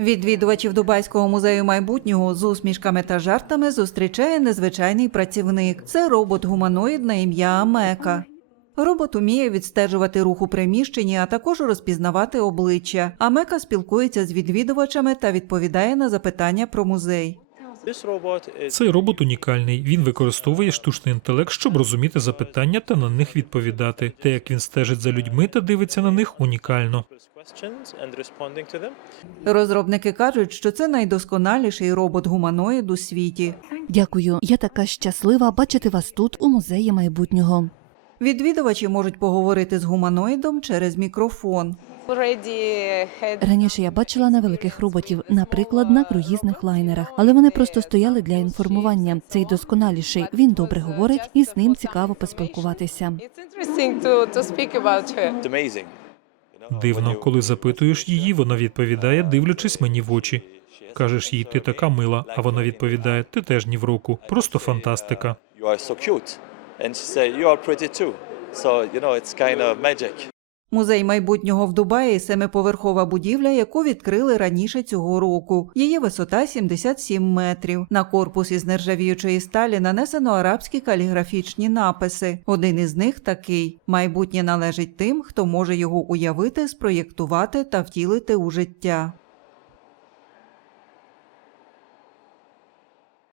Відвідувачів Дубайського музею майбутнього з усмішками та жартами зустрічає незвичайний працівник. Це робот-гуманоїд на ім'я Амека. Робот уміє відстежувати рух у приміщенні, а також розпізнавати обличчя. Амека спілкується з відвідувачами та відповідає на запитання про музей. Цей робот унікальний. Він використовує штучний інтелект, щоб розуміти запитання та на них відповідати. Те, як він стежить за людьми та дивиться на них, унікально. Розробники кажуть, що це найдосконаліший робот-гуманоїд у світі. Дякую. Я така щаслива бачити вас тут, у музеї майбутнього. Відвідувачі можуть поговорити з гуманоїдом через мікрофон. Раніше я бачила невеликих роботів, наприклад, на круїзних лайнерах, але вони просто стояли для інформування. Цей досконаліший. Він добре говорить, і з ним цікаво поспілкуватися. Дивно, коли запитуєш її, вона відповідає, дивлячись мені в очі. Кажеш їй, ти така мила, а вона відповідає, ти теж ні в року. Просто фантастика. So, you know, it's kind of magic. Музей майбутнього в Дубаї семиповерхова будівля, яку відкрили раніше цього року. Її висота 77 метрів. На корпус із нержавіючої сталі нанесено арабські каліграфічні написи. Один із них такий: майбутнє належить тим, хто може його уявити, спроєктувати та втілити у життя.